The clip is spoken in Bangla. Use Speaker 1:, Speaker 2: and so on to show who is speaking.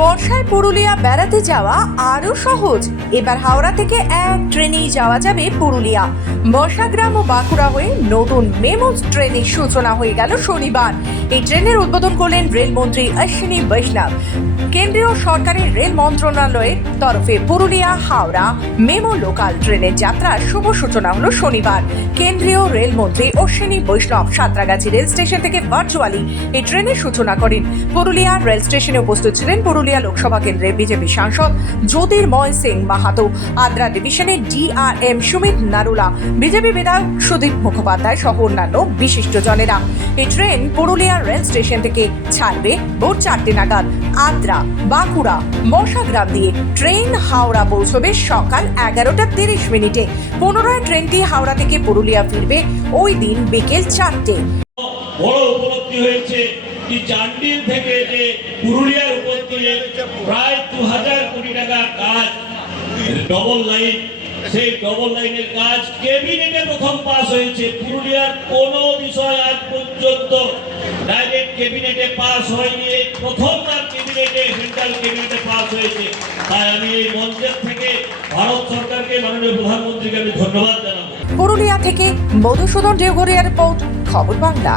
Speaker 1: বর্ষায় পুরুলিয়া বেড়াতে যাওয়া আরও সহজ। এবার হাওড়া থেকে এক ট্রেনেই যাওয়া যাবে পুরুলিয়া। বর্ষাগ্রাম ও বাঁকুড়া হয়ে নতুন মেমো ট্রেনের সূচনা হয়ে গেল শনিবার। এই ট্রেনের উদ্বোধন করলেন রেলমন্ত্রী অশ্বিনী বৈষ্ণব। কেন্দ্রীয় সরকারের রেল মন্ত্রণালয়ের তরফে পুরুলিয়া হাওড়া মেমো লোকাল ট্রেনের যাত্রার শুভ সূচনা হলো শনিবার। কেন্দ্রীয় রেলমন্ত্রী অশ্বিনী বৈষ্ণব সাঁতরাগাছি রেল স্টেশন থেকে ভার্চুয়ালি এই ট্রেনের সূচনা করেন। পুরুলিয়া রেল স্টেশনে উপস্থিত ছিলেন পুরুলিয়া লোকসভা কেন্দ্রের বিজেপি সাংসদ জ্যোতির্ময় সিং মাহাতো, আদ্রা ডিভিশনের ডিআরএম সুমিত নারুলা, বিজেপি বিধায়ক সুদীপ মুখোপাধ্যায় সহ অন্যান্য বিশিষ্টজনেরা। এই ট্রেন পুরুলিয়া রেল স্টেশন থেকে ছাড়বে ভোর চারটে নাগাদ। আদ্রা, বাঁকুড়া, মশাগ্রাম দিয়ে ট্রেন হাওড়া পৌঁছবে সকাল এগারোটা তিরিশ মিনিটে। পুনরায় ট্রেনটি হাওড়া থেকে পুরুলিয়া ফিরবে ওই দিন বিকেল চারটে।
Speaker 2: বড় উপলব্ধি হয়েছে যে চান্ডিল থেকে যে পুরুলিয়ার দিয়ে প্রায় দু হাজার কোটি টাকার কাজ। ডবল লাইন সেই ডবল লাইনের কাজ ক্যাবিনেটে প্রথম হয়েছে। পুরুলিয়ার কোন বিষয় আজ পর্যন্ত ডাইরেক্ট ক্যাবিনেটে পাস হয়নি। প্রথমবার ক্যাবিনেটে সেন্ট্রাল ক্যাবিনেটে হয়েছে। তাই আমি এই মঞ্চের থেকে ভারত সরকারকে, মাননীয় প্রধানমন্ত্রীকে আমি ধন্যবাদ জানাব।
Speaker 1: পুরুলিয়া থেকে মধুসূদন দেওঘরিয়া রিপোর্ট, খবর বাংলা।